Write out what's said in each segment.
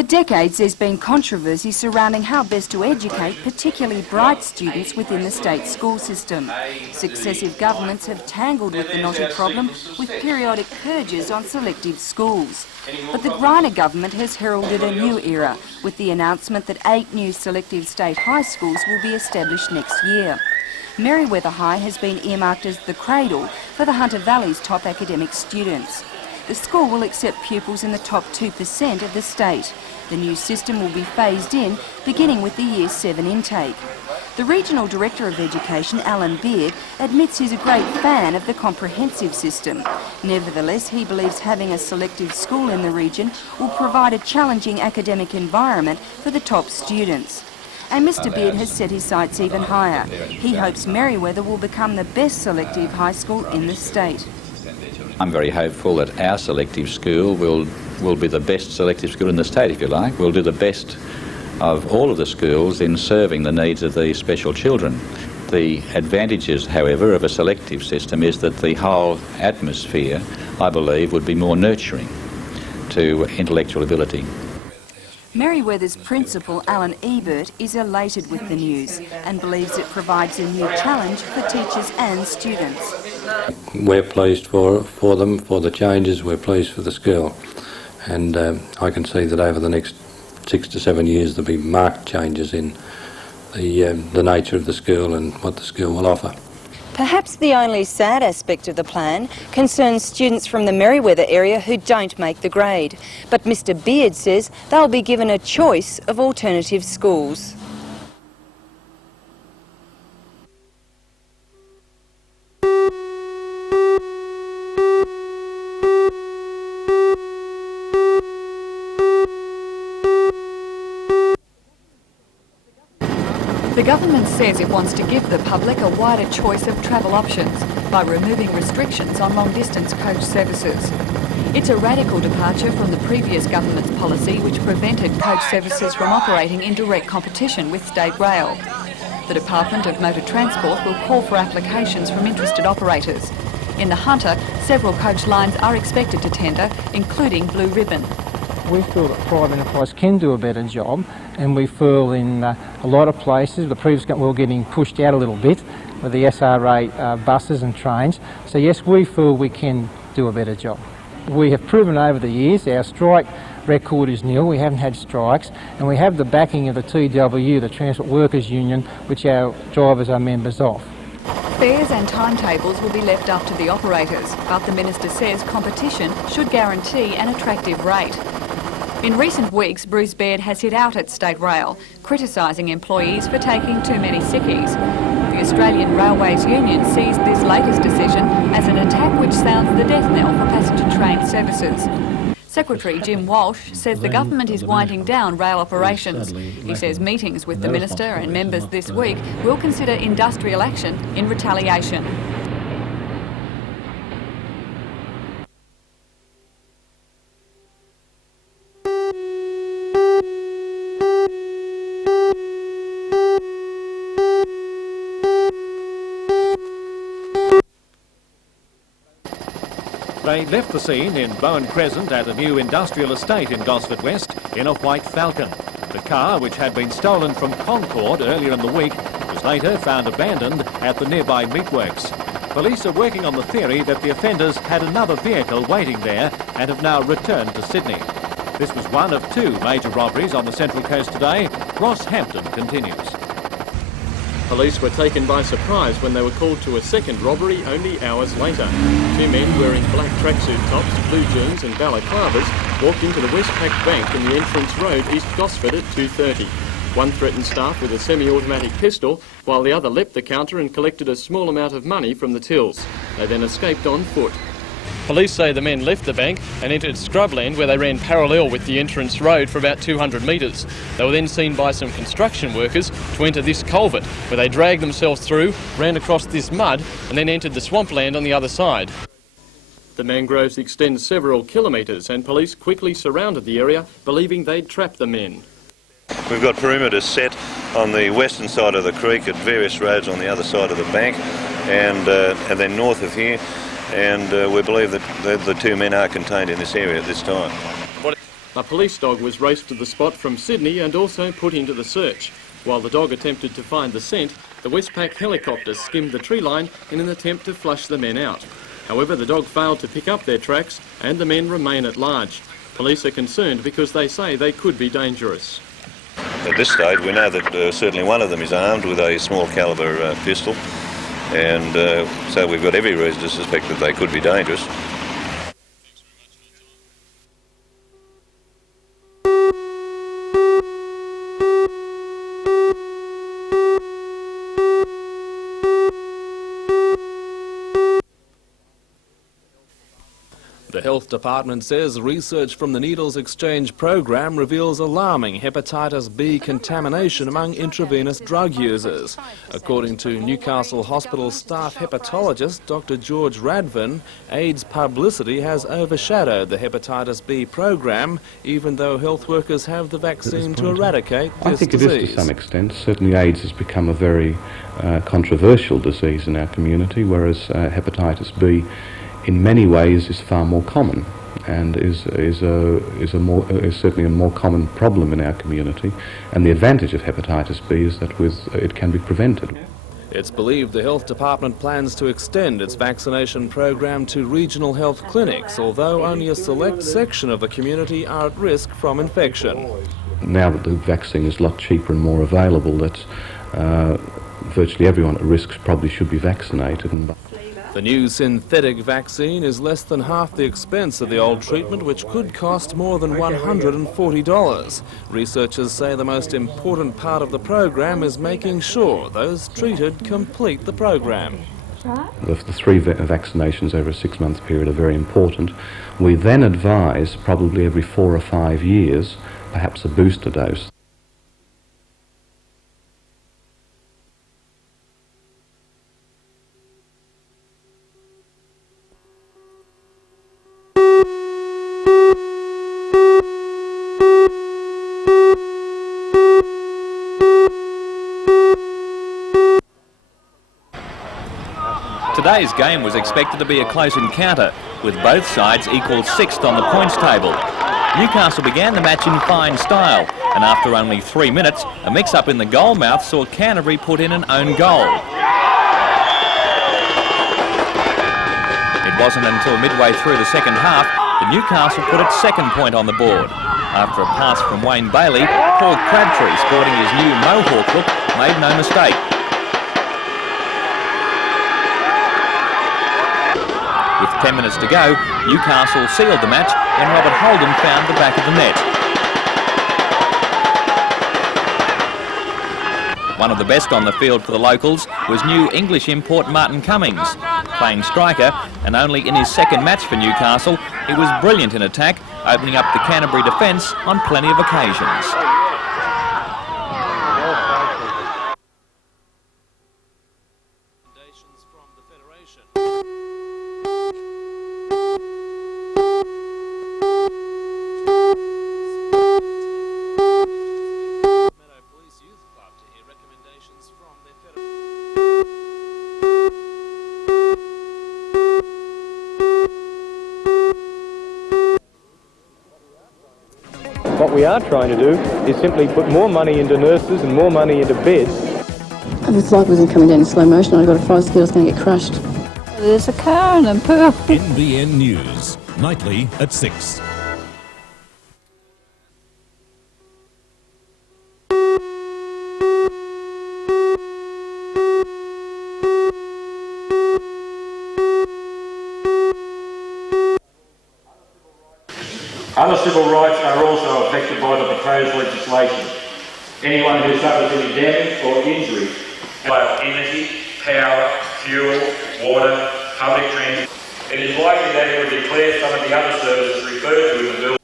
For decades there's been controversy surrounding how best to educate particularly bright students within the state school system. Successive governments have tangled with the knotty problem with periodic purges on selective schools. But the Greiner government has heralded a new era with the announcement that 8 new selective state high schools will be established next year. Merewether High has been earmarked as the cradle for the Hunter Valley's top academic students. The school will accept pupils in the top 2% of the state. The new system will be phased in, beginning with the Year 7 intake. The Regional Director of Education, Alan Beard, admits he's a great fan of the comprehensive system. Nevertheless, he believes having a selective school in the region will provide a challenging academic environment for the top students. And Mr Beard has set his sights even higher. He hopes Merewether will become the best selective high school in the state. I'm very hopeful that our selective school will be the best selective school in the state, if you like. We'll do the best of all of the schools in serving the needs of these special children. The advantages, however, of a selective system is that the whole atmosphere, I believe, would be more nurturing to intellectual ability. Merewether's principal, Alan Ebert, is elated with the news and believes it provides a new challenge for teachers and students. We're pleased for them, for the changes, we're pleased for the school. And I can see that over the next 6 to 7 years there'll be marked changes in the nature of the school and what the school will offer. Perhaps the only sad aspect of the plan concerns students from the Merewether area who don't make the grade. But Mr Beard says they'll be given a choice of alternative schools. The government says it wants to give the public a wider choice of travel options by removing restrictions on long-distance coach services. It's a radical departure from the previous government's policy which prevented coach services from operating in direct competition with State Rail. The Department of Motor Transport will call for applications from interested operators. In the Hunter, several coach lines are expected to tender, including Blue Ribbon. We feel that private enterprise can do a better job, and we feel in a lot of places the previous government were getting pushed out a little bit with the SRA buses and trains. So yes, we feel we can do a better job. We have proven over the years our strike record is nil, we haven't had strikes, and we have the backing of the TW, the Transport Workers Union, which our drivers are members of. Fares and timetables will be left up to the operators, but the Minister says competition should guarantee an attractive rate. In recent weeks, Bruce Baird has hit out at State Rail, criticising employees for taking too many sickies. The Australian Railways Union sees this latest decision as an attack which sounds the death knell for passenger train services. Secretary Jim Walsh says the government is winding down rail operations. He says meetings with the Minister and members this week will consider industrial action in retaliation. They left the scene in Bowen Crescent at a new industrial estate in Gosford West in a white Falcon. The car, which had been stolen from Concord earlier in the week, was later found abandoned at the nearby meatworks. Police are working on the theory that the offenders had another vehicle waiting there and have now returned to Sydney. This was one of 2 major robberies on the Central Coast today. Rosshampton continues. Police were taken by surprise when they were called to a second robbery only hours later. 2 men wearing black tracksuit tops, blue jeans and balaclavas walked into the Westpac Bank in the entrance road, East Gosford, at 2:30. One threatened staff with a semi-automatic pistol, while the other leapt the counter and collected a small amount of money from the tills. They then escaped on foot. Police say the men left the bank and entered scrubland where they ran parallel with the entrance road for about 200 metres. They were then seen by some construction workers to enter this culvert, where they dragged themselves through, ran across this mud and then entered the swampland on the other side. The mangroves extend several kilometres and police quickly surrounded the area, believing they'd trapped the men. We've got perimeters set on the western side of the creek at various roads on the other side of the bank and then north of here. And we believe that the 2 men are contained in this area at this time. A police dog was raced to the spot from Sydney and also put into the search. While the dog attempted to find the scent, the Westpac helicopter skimmed the tree line in an attempt to flush the men out. However, the dog failed to pick up their tracks and the men remain at large. Police are concerned because they say they could be dangerous. At this stage, we know that certainly one of them is armed with a small calibre pistol, and so we've got every reason to suspect that they could be dangerous. The Health Department says research from the Needles Exchange program reveals alarming hepatitis B contamination among intravenous drug users. According to Newcastle Hospital staff hepatologist Dr George Radvan, AIDS publicity has overshadowed the hepatitis B program, even though health workers have the vaccine to eradicate this disease. I think it is to some extent. Certainly AIDS has become a very controversial disease in our community, whereas hepatitis B in many ways is far more common and is certainly a more common problem in our community, and the advantage of hepatitis B is that it can be prevented. It's believed the Health Department plans to extend its vaccination program to regional health clinics, although only a select section of the community are at risk from infection. Now that the vaccine is a lot cheaper and more available, that virtually everyone at risk probably should be vaccinated. The new synthetic vaccine is less than half the expense of the old treatment, which could cost more than $140. Researchers say the most important part of the program is making sure those treated complete the program. The 3 vaccinations over a 6-month period are very important. We then advise, probably every 4 or 5 years, perhaps a booster dose. Today's game was expected to be a close encounter, with both sides equal 6th on the points table. Newcastle began the match in fine style, and after only 3 minutes, a mix-up in the goal mouth saw Canterbury put in an own goal. It wasn't until midway through the second half that Newcastle put its second point on the board. After a pass from Wayne Bailey, Paul Crabtree, sporting his new Mohawk look, made no mistake. With 10 minutes to go, Newcastle sealed the match when Robert Holden found the back of the net. One of the best on the field for the locals was new English import Martin Cummings. Playing striker, and only in his second match for Newcastle, he was brilliant in attack, opening up the Canterbury defence on plenty of occasions. What we are trying to do is simply put more money into nurses and more money into beds. It's like wasn't coming down in slow motion. I got a fire skill, I was going to get crushed. There's a car and a pool. NBN News, nightly at 6. Other civil rights are also affected by the proposed legislation. Anyone who suffers any damage or injury by energy, power, fuel, water, public transit, it is likely that it will declare some of the other services referred to in the bill.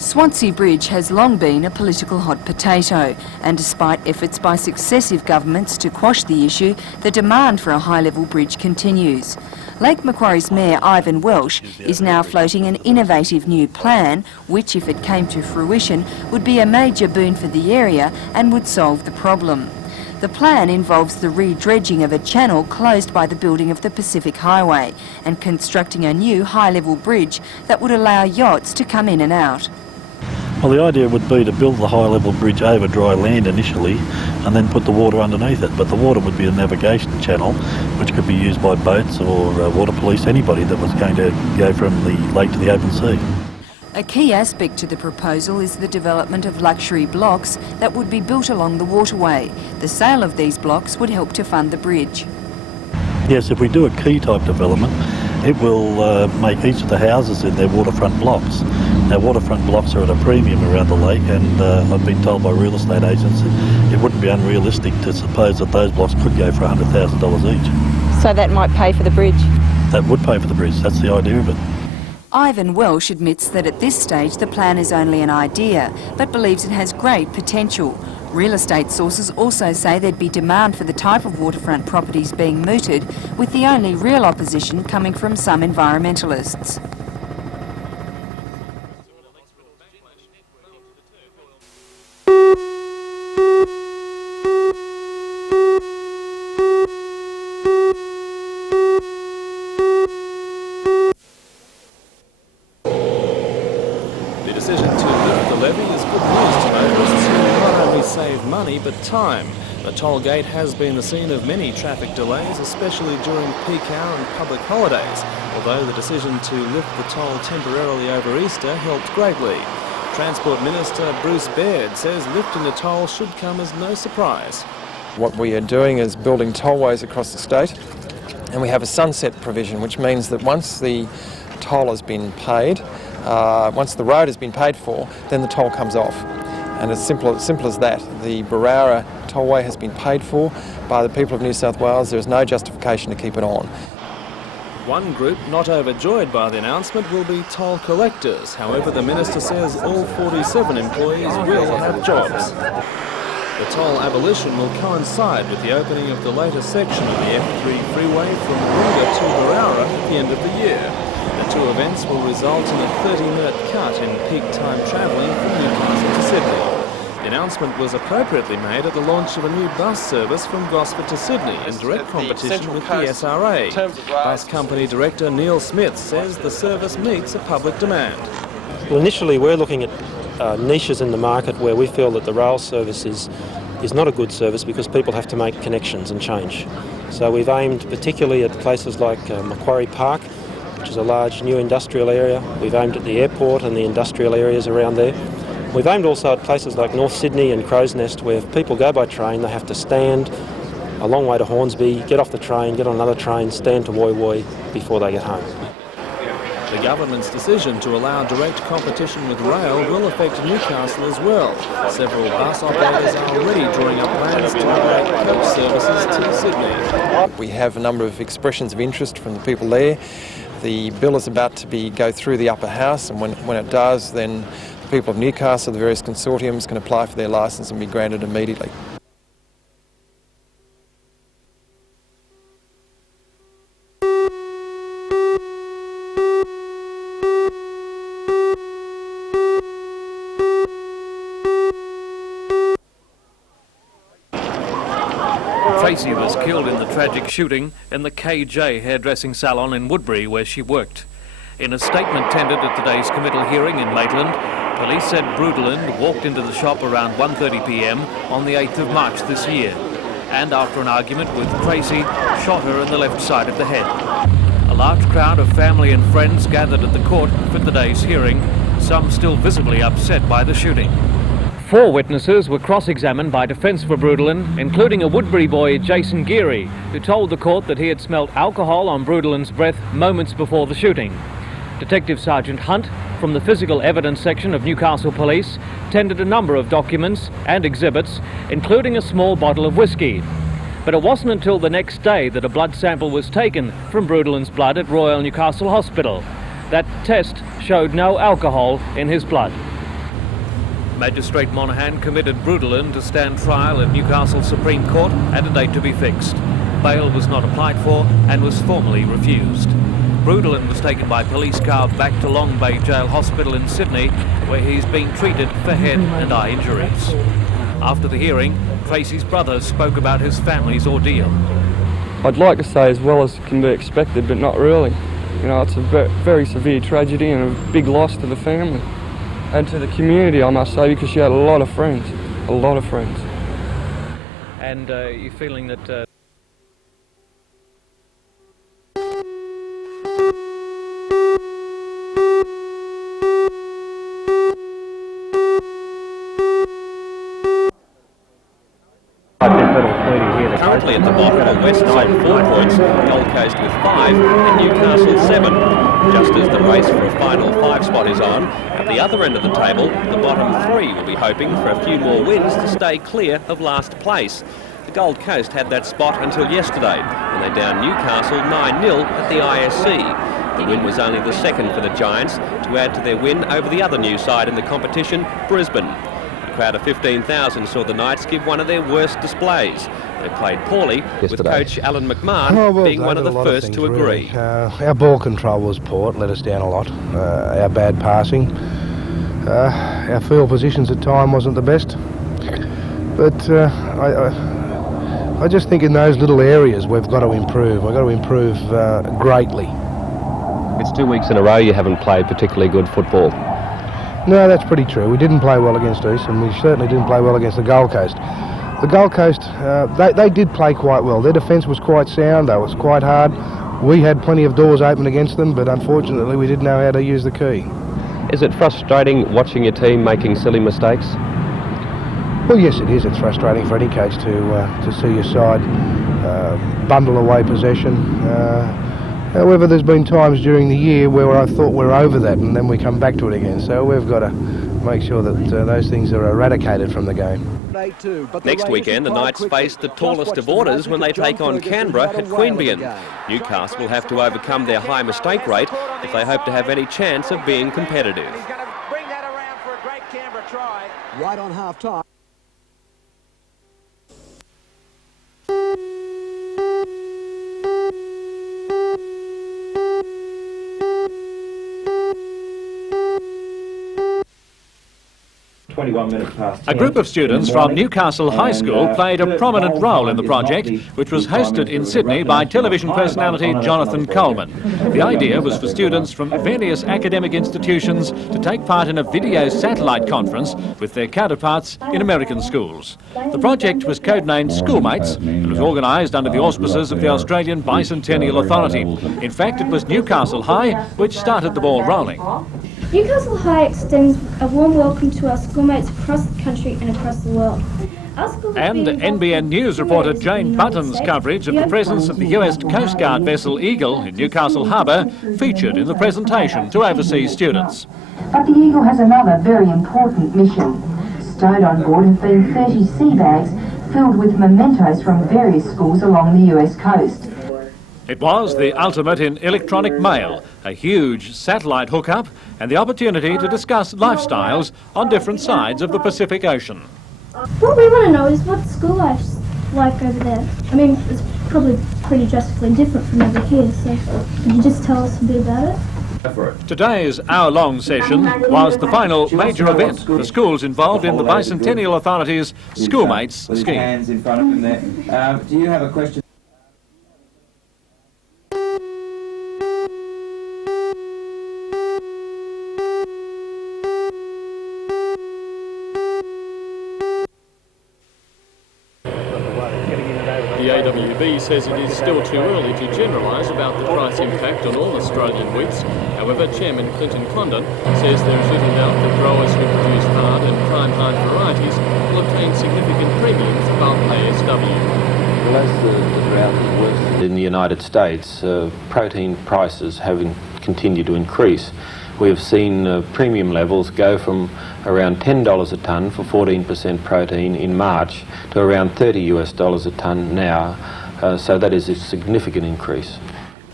Swansea Bridge has long been a political hot potato, and despite efforts by successive governments to quash the issue, the demand for a high-level bridge continues. Lake Macquarie's Mayor Ivan Welsh is now floating an innovative new plan which, if it came to fruition, would be a major boon for the area and would solve the problem. The plan involves the re-dredging of a channel closed by the building of the Pacific Highway and constructing a new high-level bridge that would allow yachts to come in and out. Well, the idea would be to build the high-level bridge over dry land initially and then put the water underneath it. But the water would be a navigation channel which could be used by boats or water police, anybody that was going to go from the lake to the open sea. A key aspect to the proposal is the development of luxury blocks that would be built along the Waterway. The sale of these blocks would help to fund the bridge. Yes, if we do a key type development, it will make each of the houses in their waterfront blocks. Now, waterfront blocks are at a premium around the lake, and I've been told by real estate agents that it wouldn't be unrealistic to suppose that those blocks could go for $100,000 each. So that might pay for the bridge? That would pay for the bridge, that's the idea of it. Ivan Welsh admits that at this stage the plan is only an idea, but believes it has great potential. Real estate sources also say there'd be demand for the type of waterfront properties being mooted, with the only real opposition coming from some environmentalists. The decision to lift the levy is good news to motorists who not only save money but time. The toll gate has been the scene of many traffic delays, especially during peak hour and public holidays, although the decision to lift the toll temporarily over Easter helped greatly. Transport Minister Bruce Baird says lifting the toll should come as no surprise. What we are doing is building tollways across the state, and we have a sunset provision, which means that once the toll has been paid, once the road has been paid for, then the toll comes off. And it's simple as that. The Berowra tollway has been paid for by the people of New South Wales. There is no justification to keep it on. One group not overjoyed by the announcement will be toll collectors. However, the Minister says all 47 employees will have jobs. The toll abolition will coincide with the opening of the latest section of the F3 freeway from Wyong to Berowra at the end of the year. The two events will result in a 30-minute cut in peak time travelling from Newcastle to Sydney. The announcement was appropriately made at the launch of a new bus service from Gosford to Sydney in direct competition with the SRA. Bus company director Neil Smith says the service meets a public demand. Well, initially we're looking at niches in the market where we feel that the rail service is not a good service because people have to make connections and change. So we've aimed particularly at places like Macquarie Park, which is a large new industrial area. We've aimed at the airport and the industrial areas around there. We've aimed also at places like North Sydney and Crow's Nest, where if people go by train, they have to stand a long way to Hornsby, get off the train, get on another train, stand to Waterway before they get home. The government's decision to allow direct competition with rail will affect Newcastle as well. Several bus operators are already drawing up plans to operate coach services to Sydney. We have a number of expressions of interest from the people there. The bill is about to go through the upper house, and when it does, then the people of Newcastle, the various consortiums, can apply for their licence and be granted immediately. Tracy was killed in the tragic shooting in the KJ hairdressing salon in Woodbury where she worked. In a statement tendered at today's committal hearing in Maitland, police said Brudeland walked into the shop around 1:30 p.m. on the 8th of March this year, and after an argument with Tracy, shot her in the left side of the head. A large crowd of family and friends gathered at the court for today's hearing, some still visibly upset by the shooting. 4 witnesses were cross-examined by defence for Brudeland, including a Woodbury boy, Jason Geary, who told the court that he had smelt alcohol on Brudeland's breath moments before the shooting. Detective Sergeant Hunt, from the Physical Evidence Section of Newcastle Police, tendered a number of documents and exhibits, including a small bottle of whiskey. But it wasn't until the next day that a blood sample was taken from Brudeland's blood at Royal Newcastle Hospital. That test showed no alcohol in his blood. Magistrate Monaghan committed Brudeland to stand trial at Newcastle Supreme Court at a date to be fixed. bail was not applied for and was formally refused. Brudlin was taken by police car back to Long Bay Jail Hospital in Sydney, where he's being treated for head and eye injuries. After the hearing, Tracy's brother spoke about his family's ordeal. I'd like to say as well as can be expected, but not really. You know, it's a very severe tragedy and a big loss to the family and to the community, I must say, because she had a lot of friends. And you're feeling that... Currently at the bottom are West's on 4 points, Gold Coast with 5 and Newcastle 7. Just as the race for a final 5 spot is on, at the other end of the table, the bottom 3 will be hoping for a few more wins to stay clear of last place. The Gold Coast had that spot until yesterday, when they downed Newcastle 9-0 at the ISC. The win was only the second for the Giants, to add to their win over the other new side in the competition, Brisbane. A crowd of 15,000 saw the Knights give one of their worst displays. They played poorly, with coach Alan McMahon being one of the first to agree. Our ball control was poor, it let us down a lot. Our bad passing. Our field positions at time wasn't the best. But I just think in those little areas we've got to improve. We've got to improve greatly. It's 2 weeks in a row you haven't played particularly good football. No, that's pretty true. We didn't play well against East, and we certainly didn't play well against the Gold Coast. The Gold Coast, they did play quite well. Their defence was quite sound, they was quite hard. We had plenty of doors open against them, but unfortunately we didn't know how to use the key. Is it frustrating watching your team making silly mistakes? Well, yes, it is. It's frustrating for any coach to see your side bundle away possession. However, there's been times during the year where I thought we're over that, and then we come back to it again. So we've got to make sure that those things are eradicated from the game. Next weekend, the Knights face the tallest of orders when they take on Canberra at Queanbeyan. Newcastle will have to overcome their high mistake rate if they hope to have any chance of being competitive. He's going to bring that around for a great Canberra try. Right on half-time. A group of students from Newcastle High School played a prominent role in the project, which was hosted in Sydney by television personality Jonathan Coleman. The idea was for students from various academic institutions to take part in a video satellite conference with their counterparts in American schools. The project was codenamed Schoolmates and was organised under the auspices of the Australian Bicentennial Authority. In fact, it was Newcastle High which started the ball rolling. Newcastle High extends a warm welcome to our schoolmates across the country and across the world. And NBN News reporter Jane Button's coverage of the presence of the US Coast Guard vessel Eagle in Newcastle Harbour featured in the presentation to overseas students. But the Eagle has another very important mission. Stowed on board have been 30 sea bags filled with mementos from various schools along the US coast. It was the ultimate in electronic mail, a huge satellite hookup and the opportunity to discuss lifestyles on different sides of the Pacific Ocean. What we want to know is what school life's like over there. I mean, it's probably pretty drastically different from over here, so could you just tell us a bit about it? Today's hour-long session was the final major event for schools involved in the Bicentennial Authority's Schoolmates scheme. Hands in front of him there. Do you have a question? The AWB says it is still too early to generalise about the price impact on all Australian wheats. However, Chairman Clinton Condon says there is little doubt that growers who produce hard and prime-hard varieties will obtain significant premiums above ASW. Well, as the drought has worsened in the United States, protein prices have continued to increase. We have seen premium levels go from around $10 a tonne for 14% protein in March to around $30 US a tonne now, so that is a significant increase.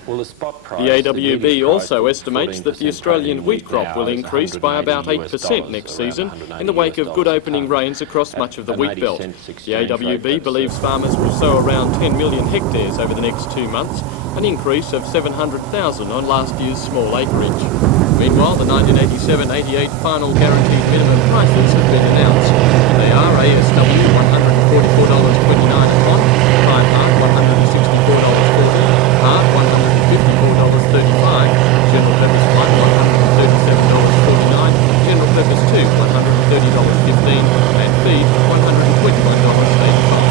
The AWB also estimates that the Australian wheat crop will increase by about 8% next season in the wake of good opening rains across much of the wheat belt. The AWB believes farmers will sow around 10 million hectares over the next 2 months, an increase of 700,000 on last year's small acreage. Meanwhile, the 1987-88 final guaranteed minimum prices have been announced. They are ASW $144.29 a tonne, prime hard $164.40, hard $154.35, general purpose 1 $137.49, general purpose 2 $130.15, and feed $121.85.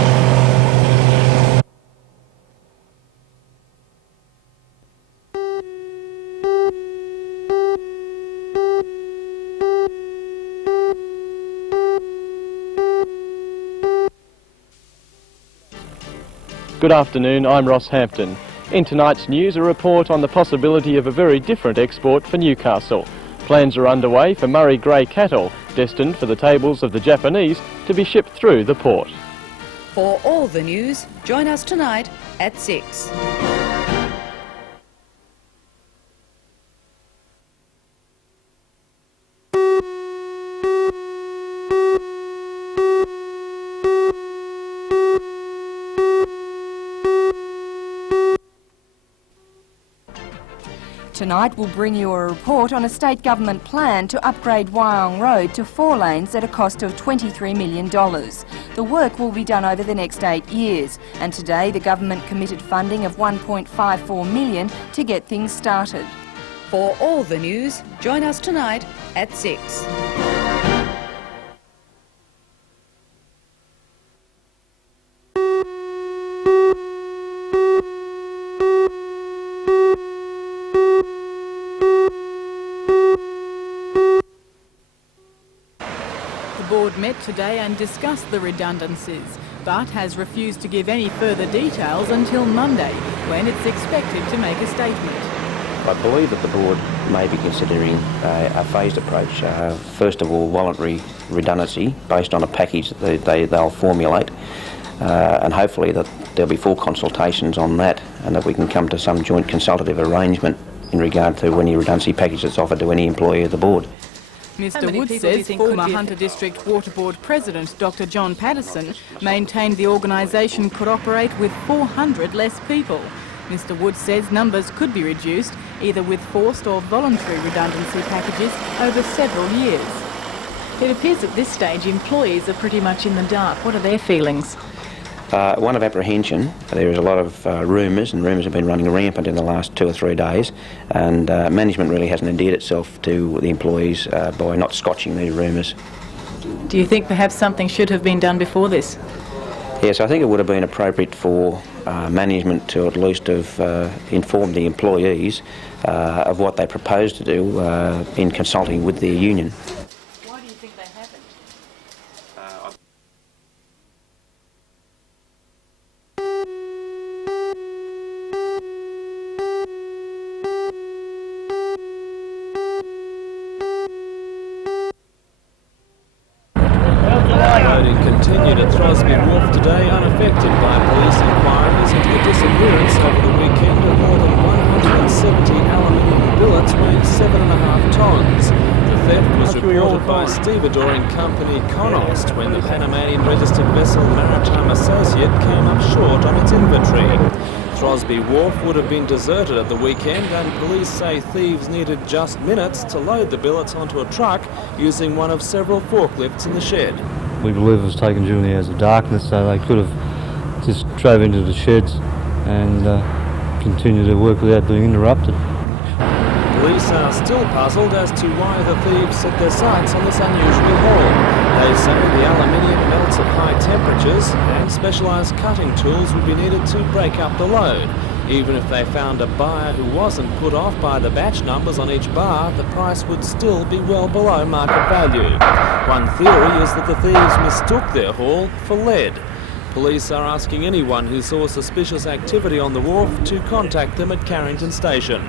Good afternoon, I'm Ross Hampton. In tonight's news, a report on the possibility of a very different export for Newcastle. Plans are underway for Murray grey cattle, destined for the tables of the Japanese to be shipped through the port. For all the news, join us tonight at 6. Tonight we'll bring you a report on a state government plan to upgrade Wyong Road to 4 lanes at a cost of $23 million. The work will be done over the next 8 years, and today the government committed funding of $1.54 million to get things started. For all the news, join us tonight at 6. The board met today and discussed the redundancies, but has refused to give any further details until Monday, when it's expected to make a statement. I believe that the board may be considering a phased approach. First of all, voluntary redundancy based on a package that they'll formulate, and hopefully that there'll be full consultations on that, and that we can come to some joint consultative arrangement in regard to any redundancy package that's offered to any employee of the board. Mr Wood says former Hunter District Water Board President Dr John Patterson maintained the organisation could operate with 400 less people. Mr Wood says numbers could be reduced either with forced or voluntary redundancy packages over several years. It appears at this stage employees are pretty much in the dark. What are their feelings? One of apprehension. There is a lot of rumours, and rumours have been running rampant in the last 2 or 3 days, and management really hasn't endeared itself to the employees by not scotching these rumours. Do you think perhaps something should have been done before this? Yes, I think it would have been appropriate for management to at least have informed the employees of what they proposed to do in consulting with their union. Why do you think that happened? Loading continued at Wharf today, unaffected by police inquiries into the disappearance over the weekend of more than 170 aluminium billets weighing 7.5 tonnes. The theft was reported by stevedore in Company Conost when the Panamanian registered vessel Maritime Associate came up short on its inventory. Wharf would have been deserted at the weekend, and police say thieves needed just minutes to load the billets onto a truck using one of several forklifts in the shed. We believe it was taken during the hours of darkness, so they could have just drove into the sheds and continued to work without being interrupted. Police are still puzzled as to why the thieves set their sights on this unusual haul. They say the aluminium melts at high temperatures and specialised cutting tools would be needed to break up the load. Even if they found a buyer who wasn't put off by the batch numbers on each bar, the price would still be well below market value. One theory is that the thieves mistook their haul for lead. Police are asking anyone who saw suspicious activity on the wharf to contact them at Carrington Station.